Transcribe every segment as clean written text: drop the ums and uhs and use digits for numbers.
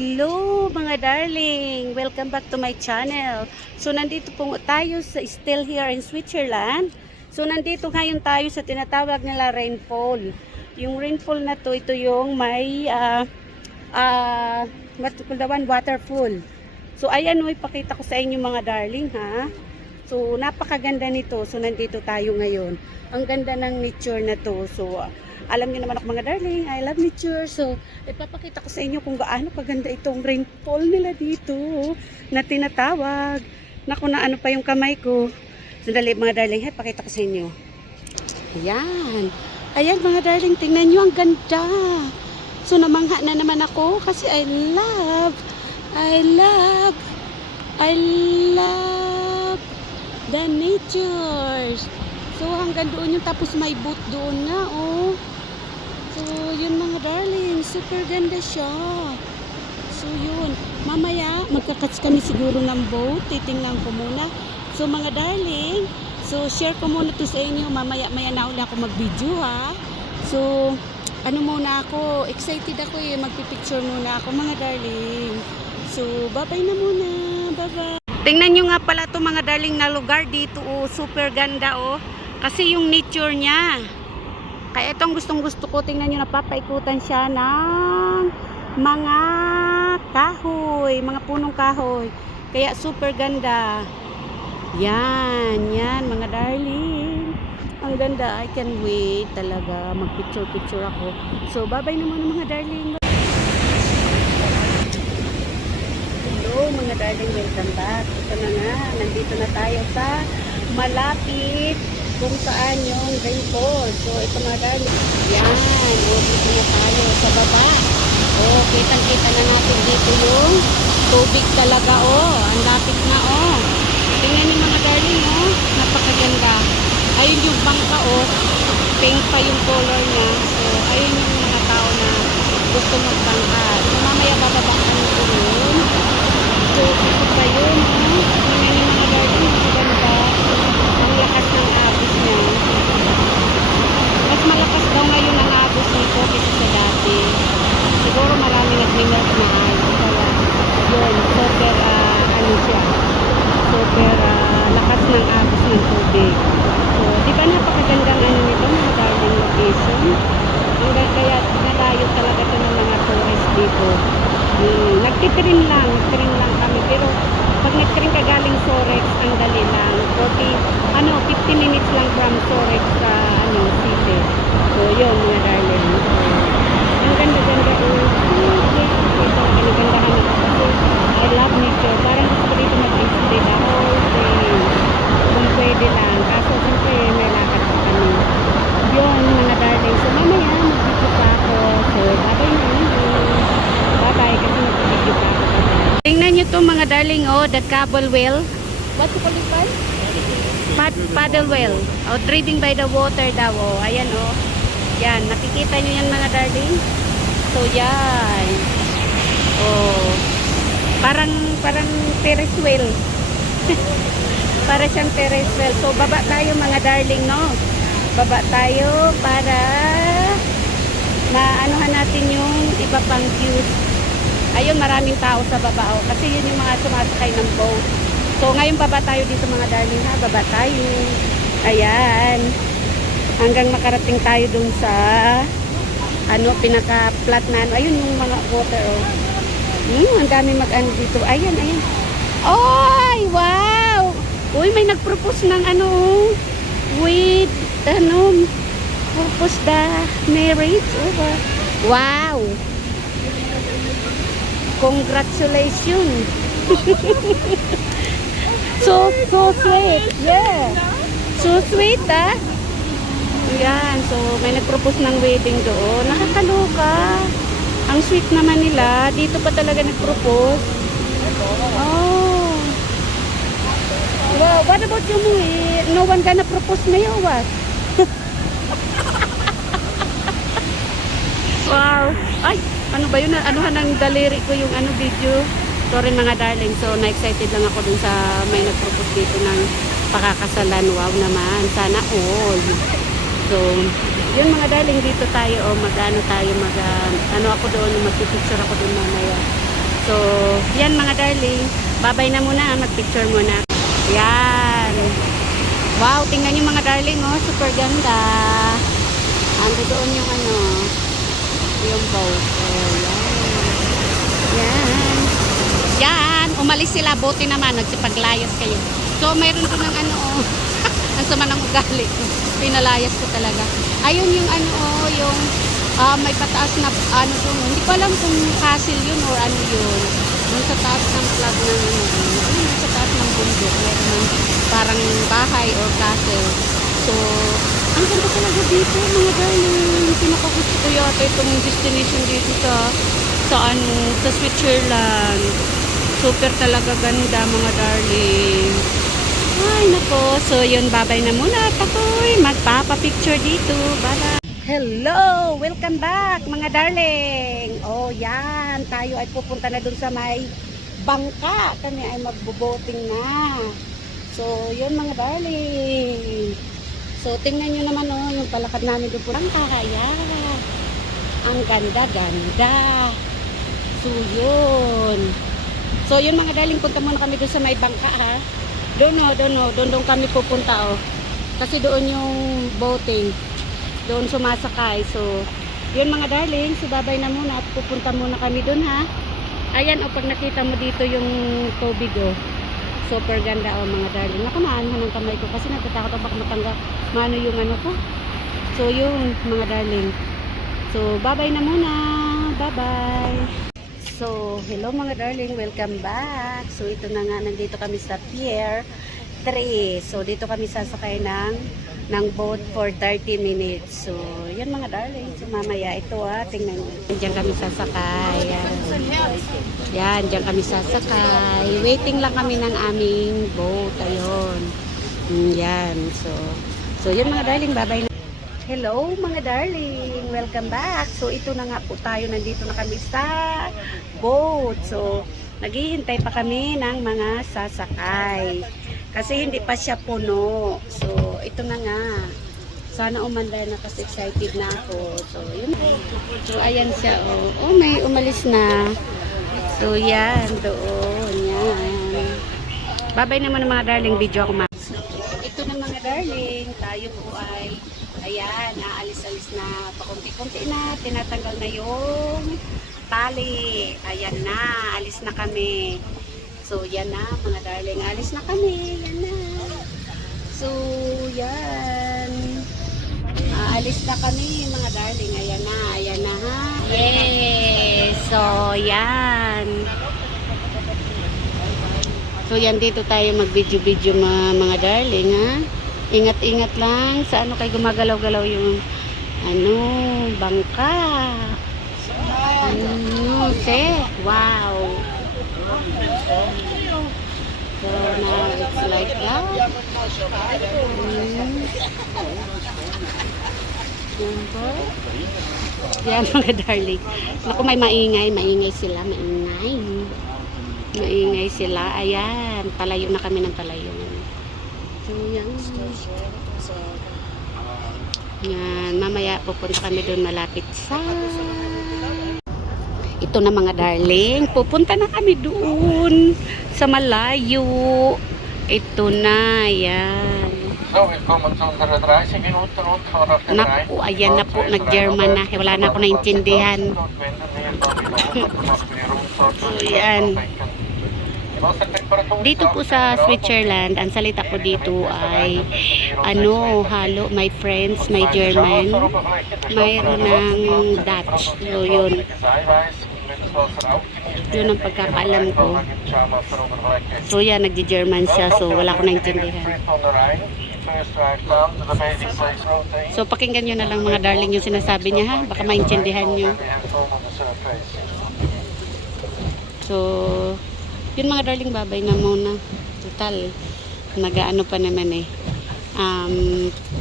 Hello mga darling! Welcome back to my channel. So nandito po tayo sa still here in Switzerland. So nandito ngayon tayo sa tinatawag nila rainfall. Yung rainfall na to, ito yung may waterfall. So ayan o, ipakita ko sa inyo mga darling ha. So napakaganda nito. So nandito tayo ngayon. Ang ganda ng nature na to. So alam niyo naman ako mga darling, I love nature. So, ipapakita ko sa inyo kung gaano kaganda itong rainfall nila dito na tinatawag. Naku, na ano pa yung kamay ko. Sandali mga darling, pakita ko sa inyo. Ayan. Ayan mga darling, tingnan nyo, ang ganda. So, namangha na naman ako kasi I love the nature. So, hanggang doon yung tapos may boat doon nga, oh. So, yun mga darling, super ganda siya. So, yun. Mamaya, magkakats kami siguro ng boat. Titingnan ko muna. So, mga darling, so, share ko muna to sa inyo. Mamaya na ulit ako mag-video, ha. So, ano muna ako, excited ako eh. Magpipicture muna ako, mga darling. So, bye-bye na muna. Bye-bye. Tingnan nyo nga pala to mga darling na lugar dito, oh. Super ganda, oh. Kasi yung nature niya. Kaya itong gustong-gusto ko, tingnan nyo, napapaikutan siya ng mga kahoy, mga punong kahoy. Kaya super ganda. Yan, mga darling. Ang ganda, I can wait talaga. Mag-picture-picture ako. So, bye-bye naman mga darling. Hello mga darling, welcome back. Ito na nga, nandito na tayo sa malapit kung saan yung rainfall. So, ito mga darling. Yan. O, dito na tayo sa baba. O, kitang-kita na natin dito yung tubig talaga. O, ang lapit na. O, tingnan niyo mga darling. O, napakaganda. Ayun yung bangka. O, pink pa yung color niya. So, ayun yung mga tao na gusto magbangka. So, mamaya bababa kami doon. So, ito pa yun. O, tingnan niyo mga darling. Maganda. Ang lakas ng agos niya. Mas malakas daw ngayon ang agos nito kaysa sa dati. Siguro marami nag-melt na agos. Kaya yun, super ano siya. Super lakas ng agos ng tubig. So, di ba napakagandang ano nito mga darling location? Kaya nalayo talaga ito ng mga tourist dito. Nagtitrim lang kami. Pero pag nag-train ka galing Sorex, ang dali lang. 50 minutes lang from Sorex sa city. So, yun mga darling. Ang ganda-ganda. Ito, ganda-gandahan ako. Kasi I love nature. Parang gusto ko dito mag-stay the whole day. Kung pwede lang. Kaso, siyempre, may lakad pa kami. Yun mga darling. So, mamaya, mag-video pa ako. So, bye-bye na. Bye-bye. Kasi mag-video pa ako. Tingnan nyo to mga darling, oh, the cable wheel. What you call it, Pan? Paddle wheel. Oh, driving by the water daw, oh. Ayan, oh. Yan, nakikita nyo yan mga darling? So, yan. Oh. Parang Ferris wheel. Para siyang Ferris wheel. So, baba tayo mga darling, no? Baba tayo para maanuhan natin yung iba pang views. Ayun, maraming tao sa baba. Oh, kasi yun yung mga sumasakay ng boat. So, ngayon baba tayo dito mga darling ha. Baba tayo. Ayan. Hanggang makarating tayo dun sa pinaka-flat na ano. Ayun yung mga water. Oh. Ang dami mag-ano dito. Ayan. Oy! Wow! Uy, may nag-propose ng with propose the marriage. Oh, wow! Congratulations! so sweet. Yeah. So sweet, ah. Yan. So, may nag-propose ng wedding doon. Nakakaloka. Ang sweet naman nila. Dito pa talaga nag-propose. Oh. Well, what about you, Mui? No one gonna propose na you, what? Wow. Ay! Ano ba yun? Anuhan ng daliri ko yung video. Sorry mga darling. So, na-excited lang ako dun sa may nag-propose dito ng pakakasalan. Wow naman. Sana all. So, yun mga darling, dito tayo. Ano ako doon, magpipicture ako doon mamaya. So, yan mga darling. Babay na muna, mag-picture muna. Yan. Wow, tingnan nyo mga darling, oh. Super ganda. Ando doon yung ano, yung boat. Oh, yan. Yan. Yan. Umalis sila. Buti naman. Nagsipaglayas kayo. So, mayroon doon ng ano, oh. Ang sama ng ugali ko. Pinalayas ko talaga. Ayun yung ano, oh, yung may pataas na ano doon. Hindi ko alam kung castle yun or ano yun. Doon sa taas ng flag ng ano. Ayun, sa taas ng bundok. Meron parang bahay or castle. So, ang ganda talaga dito mga darling. Pinakagusto ko yata itong destination dito sa ano, sa Switzerland. Super talaga ganda mga darling. Ay nako, so yun, babay na muna at ako'y magpapapicture dito. Bye-bye. Hello! Welcome back mga darling. Oh yan, tayo ay pupunta na dun sa may bangka. Kami ay magboboting na. So yun mga darling. So tingnan nyo naman oh, yung palakad namin doon po ng kaya. Ang ganda-ganda. So yun. So yun mga darling, punta muna kami doon sa may bangka ha. Doon kami pupunta oh. Kasi doon yung boating. Doon sumasakay. So yun mga darling, so babay na muna at pupunta muna kami doon ha. Ayan oh, pag nakita mo dito yung tubig oh. Super ganda oh mga darling. Naku, maano ng kamay ko kasi natatakot ako baka matangga maano yung ano ko. So yun mga darling. So bye-bye na muna. Bye-bye. So hello mga darling, welcome back. So ito na nga, nandito kami sa Pier 3. So dito kami sasakay ng boat for 30 minutes. So yun mga darling. So mamaya ito tingnan nyo. Diyan kami sasakay. Yan, diyan kami sasakay. Waiting lang kami ng aming boat. Ayun. Yan. So yun mga darling, bye-bye na. Hello mga darling, welcome back. So ito na nga po tayo, nandito na kami sa boat. So naghihintay pa kami ng mga sasakay. Kasi hindi pa siya puno. So ito na nga. Sana umanda na kasi excited na ako. So yun. So ayan siya oh. Oh, may umalis na. So yan, doon. Yan. Bye-bye naman mga darling, video ako ito na mga darling, tayo po ay ayan, aalis-alis na pakunti-kunti na, tinatanggal na yung tali. Ayan na, alis na kami. So yan na mga darling, alis na kami. Yan na. So yan. Alis na kami mga darling. Ayan na ha. Yes. So yan. So yan, dito tayo mag-video-video mga darling ha. Ingat-ingat lang sa ano kay gumagalaw-galaw yung ano, bangka. Ano, wow. So now it's like that. Yan mga darling. Naku, may maingay sila, maingay sila. Ayan, palayo na kami ng palayo. So yan. Yan, mamaya pupunta kami doon malapit sa ito na mga darling, pupunta na kami doon sa malayo. Ito na, yan. Naku, ayan na po, nag-German na. Wala na ako naintindihan. So yan. Dito po sa Switzerland, ang salita po dito ay ano, halo, may French, may German, mayroon ng Dutch. So yun. Yun ang pagkakaalam ko. So yan, nagdi-German siya. So wala ko naintindihan. So pakinggan nyo na lang mga darling yung sinasabi niya ha. Baka maintindihan nyo. So yun mga darling, babay na muna. Total, nag-ano pa naman eh.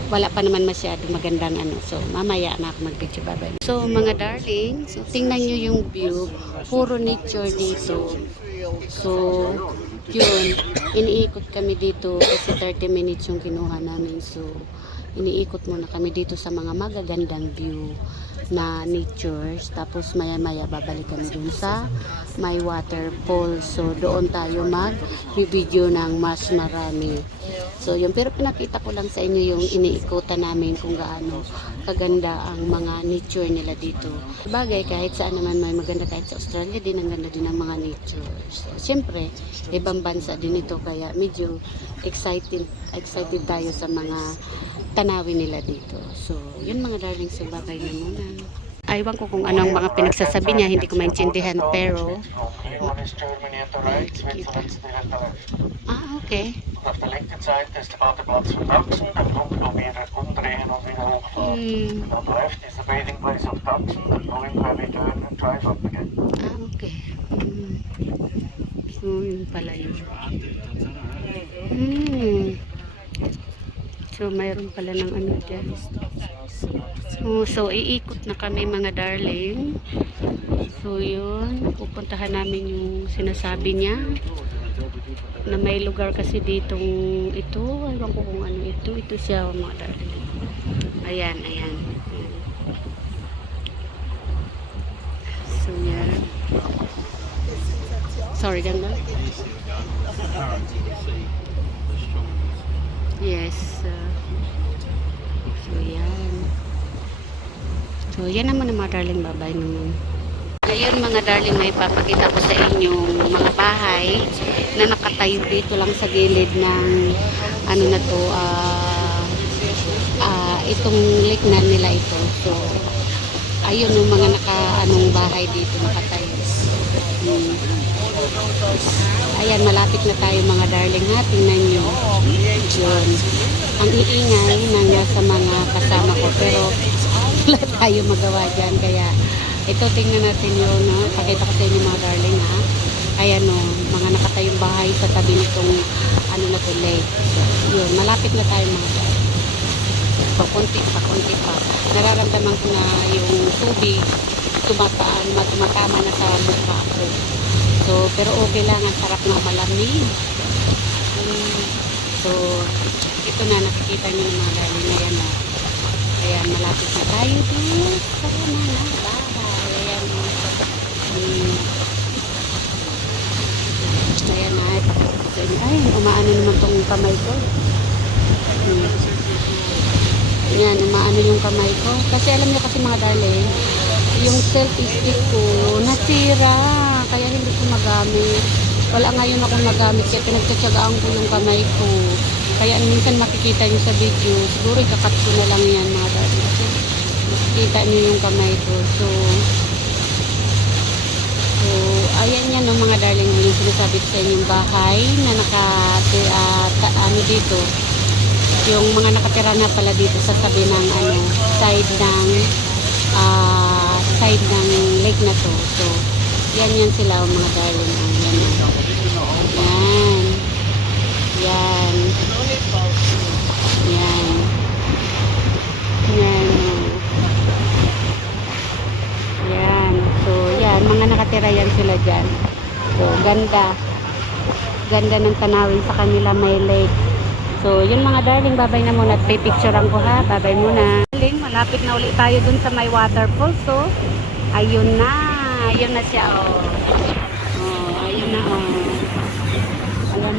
Wala pa naman masyadong magandang ano. So mamaya na ako mag-video, babay. So mga darling, so tingnan nyo yung view. Puro nature dito. So yun, iniikot kami dito kasi 30 minutes yung kinuha namin. So iniikot muna kami dito sa mga magagandang view. na natures. Tapos maya-maya babalik kami dun sa may waterfall. So doon tayo mag-video ng mas marami. So yun, pero pinakita ko lang sa inyo yung iniikutan namin kung gaano kaganda ang mga nature nila dito. Bagay, kahit saan naman may maganda, kahit sa Australia din, ang ganda din ng mga nature. So syempre, ibang bansa din ito, kaya medyo excited tayo sa mga tanawin nila dito. So yun mga darling, so babay na muna. Aywan ko kung anong mga pinagsasabi niya, hindi ko maintindihan, pero okay. Auf der linken Seite ist der Badeplatz für Dachsen, da kommt man wieder umdrehen und wieder hochfahren. Und on the left is the bathing place of Dachsen, going where we turn and drive up again. Okay. So, yun pala yun. So, mayroon pala ng ano dyan. So, iikot na kami mga darling. So, yun. Pupuntahan namin yung sinasabi niya. Na may lugar kasi ditong ito. Ewan ko kung ano ito. Ito siya mga darling. Ayan, ayan. So, yan. Sorry, ganda. Yes. So, yan. So, yan naman mga darling. Bye-bye naman. Ngayon mga darling, may papakita ko sa inyong mga bahay na nakatayo dito lang sa gilid ng ano na to, itong lake na nila ito. So, ayun yung mga anong bahay dito nakatayo. Ayan, malapit na tayo mga darling ha. Tingnan nyo. Yun. Ang iingay ng sa mga kasama ko, pero wala tayo magawa dyan. Kaya ito, tingnan natin yun, no? Pakita ko sa inyo mga darling, ha? Ayan, no, mga nakatayong bahay sa tabi nitong, ano na to, lake. So, yun, malapit na tayo mga darling. Konti pa. Nararamdaman ko na yung tubig, tumatama na sa mukha ko. So, pero okay lang, ang sarap ng malamig. So, ito na, nakikita nyo ng mga darling. Ayan, na. Ayan, malapit na tayo dun sa mga bahay. Ayan, ayan na. Ay, umaano naman tong kamay ko. Ayan, umaano yung kamay ko. Kasi alam niyo kasi mga darling, yung selfie stick ko nasira. Kaya hindi ko magamit. Wala ngayon akong magamit. Kaya pinagtsatsagaan ko yung kamay ko. Kaya minsan makikita nyo sa video. Siguro ikakat ko na lang yan mga darling. Makikita nyo yung kamay ko. So ayan yan no, mga darling, yung sinasabi ko sa inyong bahay na ano dito, yung mga nakatira na pala dito sa tabi ng side ng lake na to. So yan sila mga darling. Yan. So yan, mga nakatira yan sila dyan. So ganda ng tanawin sa kanila, may lake. So yun mga darling, babay na muna at pipicturean ko ha. Babay muna darling, malapit na ulit tayo dun sa may waterfall. So ayun na siya ayun na,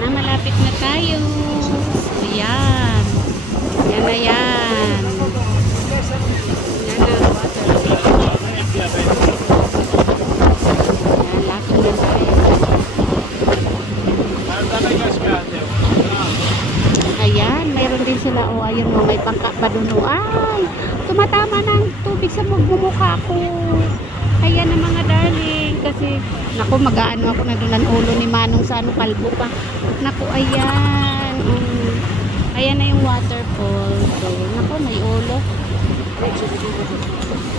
malapit na tayo. So yan na yan na lapit na tayo. Ayan, mayroon din sila. Ayun mo, may pangka pa dun. Ay, tumatama ng tubig sa mukha ko. Ayan na mga darling. Kasi, naku, mag-aano ako na doon ang ulo ni Manong sa kalbo pa. Naku, ayan. Ayan na yung waterfall. So, naku, may ulo.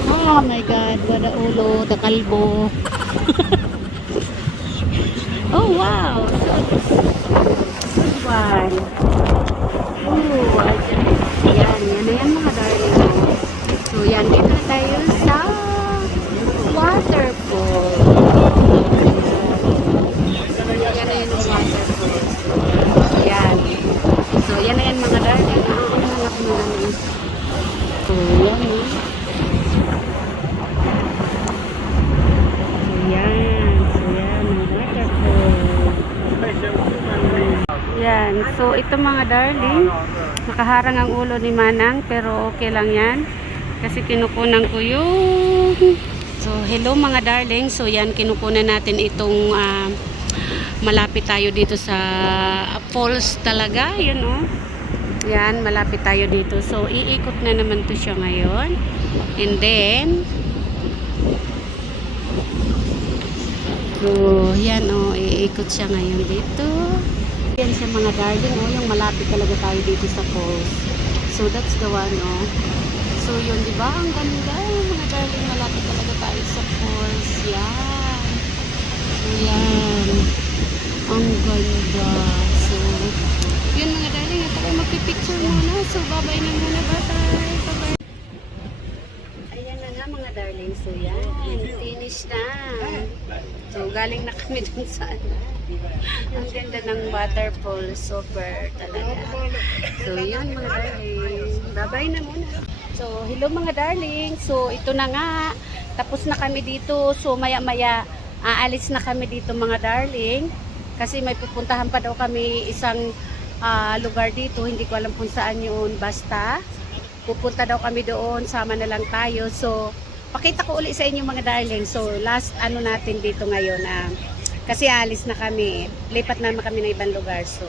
Oh my God, wala ulo, the kalbo. Oh, wow. Good one. Yan mga darling. So, yan, dito na tayo sa waterfall. Yan na yung waterfall. Yan. So, yan na yan mga darling. So, yan. Yan. So, ito mga darling. Nakaharang ang ulo ni Manang. Pero okay lang yan. Kasi kinukunan ko yung... So, hello mga darling. So, yan. Kinukunan natin itong... malapit tayo dito sa falls talaga. Yun o. Yan. Malapit tayo dito. So, iikot na naman to siya ngayon. And then... So, yan o. Iikot siya ngayon dito. Yan siya mga darling, oh, yung malapit talaga tayo dito sa falls. So that's the one, oh. So yun, di ba? Ang ganda, mga darling, malapit talaga tayo sa falls. Yan. So yan. Ang ganda. So, yun mga darling, ito kayo magpipicture muna. So bye-bye na muna, bye-bye. Bye-bye. Ayan na nga mga darling. So yan, finish na. So galing na kami dun sa ang ganda ng waterfall, super talaga. So yun mga darling, bye-bye na muna. So hello mga darling, so ito na nga, tapos na kami dito. So maya-maya aalis na kami dito mga darling, kasi may pupuntahan pa daw kami isang lugar dito, hindi ko alam kung saan yun, basta pupunta daw kami doon, sama na lang tayo. So pakita ko ulit sa inyo mga darling. So last ano natin dito ngayon, kasi alis na kami, lipat naman kami ng ibang lugar. So